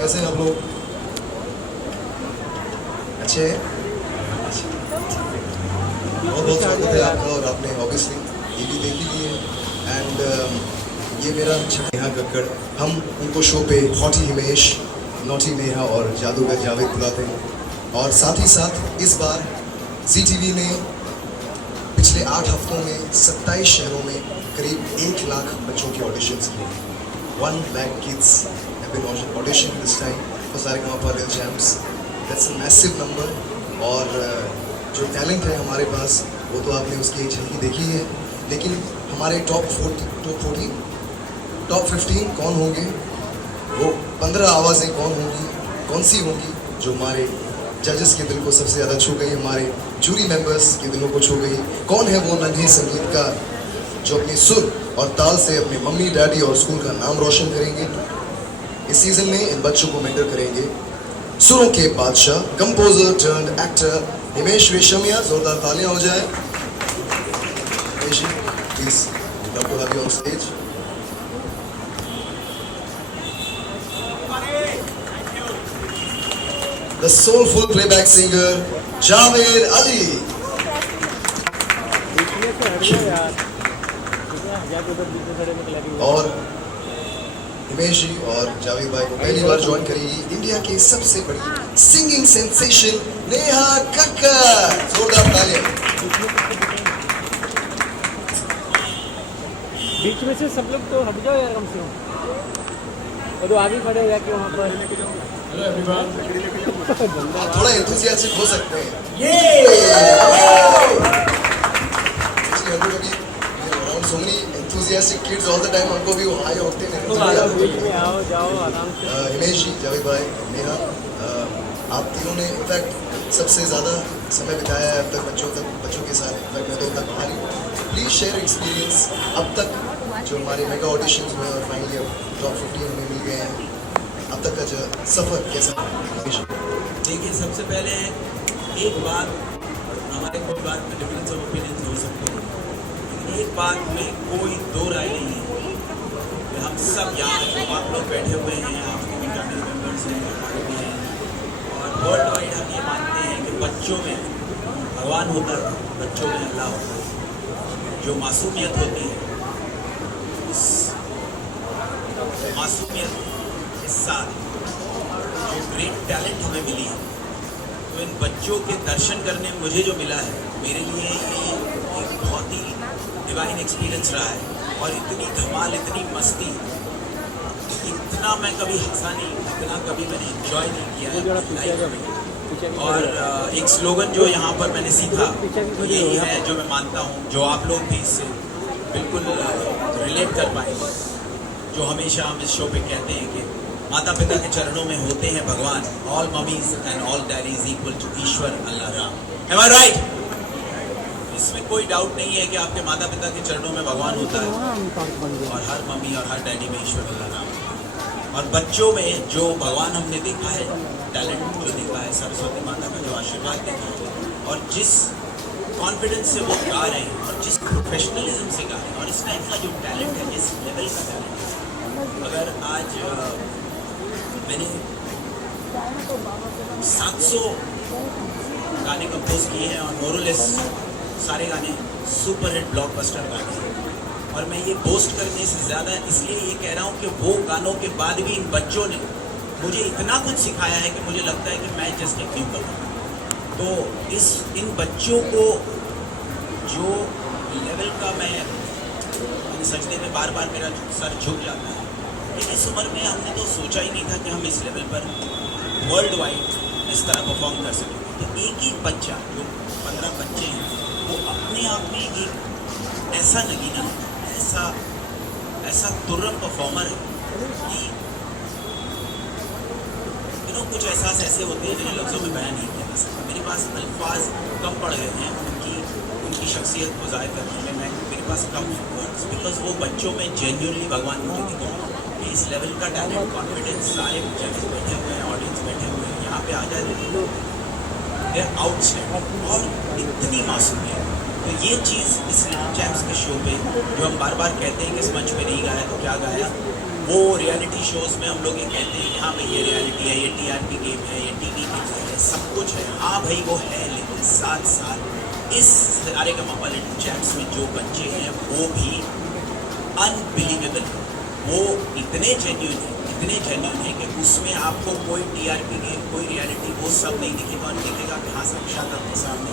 कैसे हैं आप लोग? अच्छे हैं? बहुत बहुत स्वागत है आपका। और आपने ऑब्वियसली ये भी देख ही ली है। एंड ये मेरा नेहा कक्कड़, हम उनको शो पे हॉटी हिमेश, नॉटी नेहा और जादूगर जावेद बुलाते हैं। और साथ ही साथ इस बार ZTV ने पिछले 8 हफ्तों में 27 शहरों में करीब 1 लाख बच्चों के ऑडिशंस किए। 1 lakh kids have been auditioned this time for Saregama Real Champs. That's a massive number. और जो टैलेंट है हमारे पास वो तो आपने उसकी झलकी देखी है, लेकिन हमारे टॉप 14, टॉप 15 कौन होंगे, वो 15 आवाज़ें कौन होंगी, कौन सी होंगी जो हमारे जजेस के दिल को सबसे ज़्यादा छू गई, हमारे जूरी मेंबर्स के दिलों को छू गई। कौन है वो नन्हे संगीतकार जो अपने सुर और ताल से अपने मम्मी डैडी और स्कूल का नाम रोशन करेंगे। इस सीजन में इन बच्चों को मेंटर करेंगे सुरों के बादशाह, composer turned actor Himesh Reshammiya. जोरदार तालियां हो जाए। Himesh, please love to have you on stage. The soulful playback singer Javed Ali. और हिमेश जी और जावेद भाई को पहली बार ज्वाइन करेगी इंडिया की सबसे बड़ी सिंगिंग सेंसेशन नेहा कक्कड़। जोरदार तालियां। बीच में से सब लोग तो हट जाओ यार कम से कम। और तो आगे खड़े हो जाके वहाँ पर। Hello everyone. आप थोड़ा एंथुसियास्टिक हो सकते हैं। So many enthusiastic kids all the time, हमको भी वो हाई ऑक्टेन में आओ जाओ आराम से। हिमेश जी, जावेद भाई, नेहा, आप तीनों ने इनफैक्ट सबसे ज़्यादा समय बिताया है अब तक बच्चों के साथ। इनफैक्ट मैं तो अब तक बाहर ही हूँ। प्लीज़ शेयर एक्सपीरियंस अब तक जो हमारे मेगा ऑडिशंस हुए और फाइनली अब टॉप 15 में मिल गए हैं। अब तक का जो सफ़र कैसा? देखिए, सबसे पहले एक बात, हमारे कोई बात में डिफरेंस ऑफ ओपिनियन हो सकते हैं, एक बात में कोई दो राय नहीं है कि हम सब यहाँ जो आप लोग बैठे हुए हैं, आपके भी फैमिली मेम्बर्स हैं, हमारे भी हैं, और वर्ल्ड वाइड हम ये मानते हैं कि बच्चों में भगवान होता है, बच्चों में अल्लाह होता है। जो मासूमियत होती है, उस मासूमियत के साथ जो ग्रेट टैलेंट हमें मिली है, तो इन बच्चों के दर्शन करने में मुझे जो मिला है, मेरे लिए ये एक बहुत ही डिवाइन एक्सपीरियंस रहा है। और इतनी धमाल, इतनी मस्ती, इतना मैं कभी हंसा नहीं, इतना कभी मैंने एंजॉय नहीं किया है लाइफ में। और एक स्लोगन जो यहाँ पर मैंने सीखा तो यही है, जो मैं मानता हूँ, जो आप लोग भी इससे बिल्कुल रिलेट कर पाएंगे, जो हमेशा हम इस शो पे कहते हैं कि माता पिता के चरणों में होते हैं भगवान। All mummies and all daddies equal to ईश्वर Allah Ram. Am I right? इसमें कोई डाउट नहीं है कि आपके माता पिता के चरणों में भगवान होता है, और हर मम्मी और हर डैडी में ईश्वर अल्लाह राम। और बच्चों में जो भगवान हमने देखा है, टैलेंट जो देखा है, सरस्वती माता का जो आशीर्वाद देखा है, और जिस कॉन्फिडेंस से वो गा रहे हैं, और जिस प्रोफेशनलिज्म से गा रहे हैं, और इस टाइप का जो टैलेंट है, जिस लेवल का टैलेंट है। अगर आज मैंने 700 गाने कंपोज किए हैं, और मोरलेस सारे गाने सुपर हिट ब्लॉकबस्टर गाने हैं, और मैं ये पोस्ट करने से ज़्यादा इसलिए ये कह रहा हूँ कि वो गानों के बाद भी इन बच्चों ने मुझे इतना कुछ सिखाया है कि मुझे लगता है कि मैं जस्ट एक न्यू कमर। तो इन बच्चों को जो लेवल का मैं सजदे में बार बार मेरा सर झुक जाता है, कि इस उम्र में हमने तो सोचा ही नहीं था कि हम इस लेवल पर वर्ल्ड वाइड इस तरह परफॉर्म कर सकें। तो एक एक बच्चा, जो 15 बच्चे हैं, वो अपने आप में एक ऐसा नगीना, ऐसा तुर्रम परफॉर्मर है कि कुछ एहसास ऐसे होते हैं जिन्हें लफ्ज़ों में बयान नहीं किया जा सकता। मेरे पास अल्फाज कम पड़ गए हैं उनकी शख्सियत को ज़ाहिर करने में। मेरे पास कम वर्ड्स, बिकॉज वो बच्चों में जेन्युइनली भगवान मुझे दिखा कि इस लेवल का टैलेंट, कॉन्फिडेंस, सारे जजेस बैठे हुए हैं, ऑडियंस बैठे हुए हैं, यहाँ पे आ जाए दे आउटस्टैंडिंग, और इतनी मासूमियत। तो ये चीज़ इस चैम्प्स के शो पे जो हम बार बार कहते हैं कि इस मंच पे नहीं गाया तो क्या गाया, वो रियलिटी शोज में हम लोग ये कहते हैं कि हाँ भाई ये रियलिटी है, ये टीआरपी गेम है, ये टीवी गेम है, सब कुछ है। हाँ भाई वो है, लेकिन साथ साथ इस सारेगामा लिटिल चैम्प्स में जो बच्चे हैं वो भी अनबिलीवेबल, वो इतने जेन्युइन है कि उसमें आपको कोई टीआरपी गेम, कोई रियलिटी, वो सब नहीं दिखेगा और दिखेगा कि हाँ साक्षात आपके सामने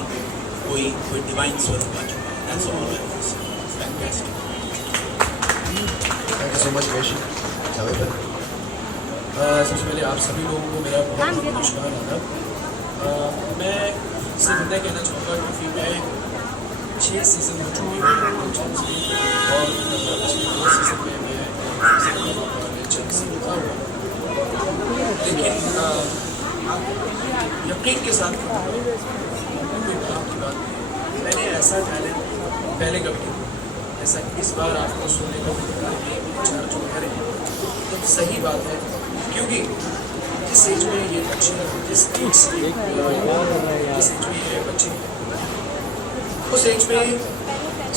कोई डिवाइन स्वरूप आ चुका है। That's all I want to say. Fantastic. Thank you so much Yash. Javed भाई, सबसे पहले आप सभी लोगों को मेरा बहुत बहुत नमस्कार आदाब। मैं सिर्फ इतना कहना चाहूँगा क्योंकि मैं 6 सीज़न हो चुके हैं लिटिल चैम्प्स की, और पिछले 2 सीज़न में मैं लिटिल चैम्प्स से रुका हुआ, लेकिन यकीन के साथ कोई काम की बात नहीं, मैंने ऐसा टैलेंट पहले कभी नहीं, ऐसा इस बार आपको सुनने को मिलेगा कि चार जो करें तो सही बात है, क्योंकि जिस एज में ये बच्चे, जिस एज में ये बच्चे, उस एज में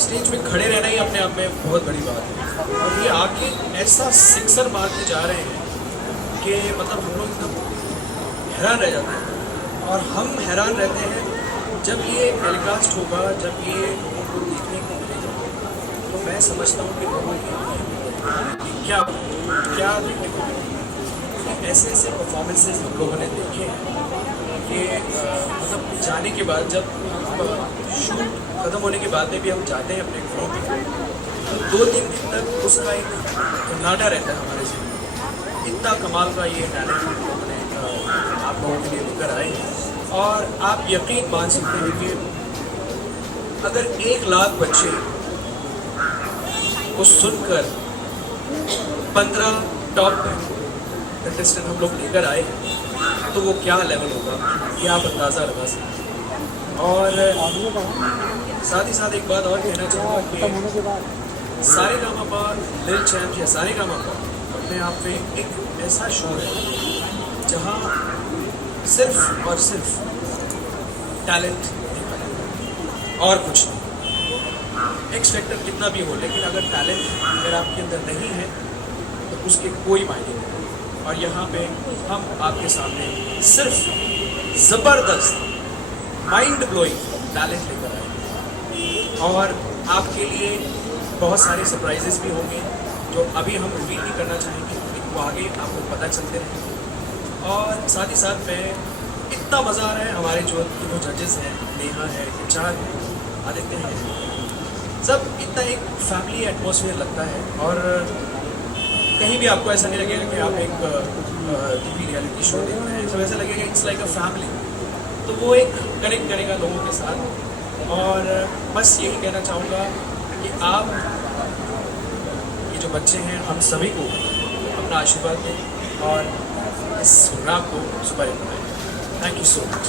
स्टेज में खड़े रहना ही अपने आप में बहुत बड़ी बात है, और ये आके ऐसा सिक्सर मार के जा रहे हैं कि मतलब हम लोग एकदम हैरान रह जाते हैं। और हम हैरान रहते हैं जब ये टेलीकास्ट होगा, जब ये लोगों को देखने को मिलेगा, तो मैं समझता हूँ कि लोगों की क्या देखने को मिलेगा। ऐसे ऐसे परफॉर्मेंसेस हम लोगों ने देखे हैं कि मतलब जाने के बाद, जब शूट ख़त्म होने के बाद में भी हम जाते हैं अपने घरों पे, तो 2-3 दिन तक उसका एक नाटा रहता है हमारे से। इतना कमाल का ये टैलेंट हम लोगों ने आप लोगों के लिए लेकर आए हैं, और आप यकीन मान सकते हैं कि अगर 1 लाख बच्चे को सुनकर 15 टॉप कंटेस्टेंट हम लोग लेकर आए हैं, तो वो क्या लेवल होगा ये आप अंदाज़ा लगा सकते हैं। और साथ ही साथ एक बात और कहना चाहूँगा कि सारेगामा लिटिल चैम्प्स या सारेगामा अपने आप में एक ऐसा शो है जहाँ सिर्फ और सिर्फ टैलेंट और कुछ नहीं। एक्स फैक्टर कितना भी हो, लेकिन अगर टैलेंट अगर आपके अंदर नहीं है तो उसके कोई मायने नहीं। और यहाँ पे हम आपके सामने सिर्फ ज़बरदस्त माइंड ब्लोइंग टैलेंट लेकर आए, और आपके लिए बहुत सारे सरप्राइजेस भी होंगे जो अभी हम रिवील नहीं करना चाहेंगे, लेकिन वो आगे आपको पता चलते रहेंगे। और साथ ही साथ में इतना मज़ा आ रहा है, हमारे जो जजेस हैं, नेहा है, चार है, आदित्य है, सब इतना एक फैमिली एटमॉस्फेयर लगता है। और कहीं भी आपको ऐसा नहीं लगेगा कि आप एक टीवी रियलिटी शो देख रहे हैं, तो ऐसा लगेगा इट्स लाइक अ फैमिली। तो वो एक कनेक्ट करेगा लोगों के साथ। और बस यही कहना चाहूँगा कि आप ये जो बच्चे हैं, हम सभी को अपना आशीर्वाद दें और इस प्रोग्राम को सुपर बनाएं। Thank you so much.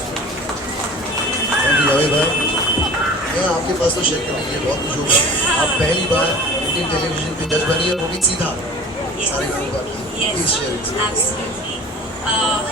Thank you Javed भाई। मैं आपके पास तो शेयर करने के लिए बहुत कुछ होगा। आप पहली बार इंडियन टेलीविजन पे जज बनी और वो भी सीधा सारेगामा की। Please share. Absolutely.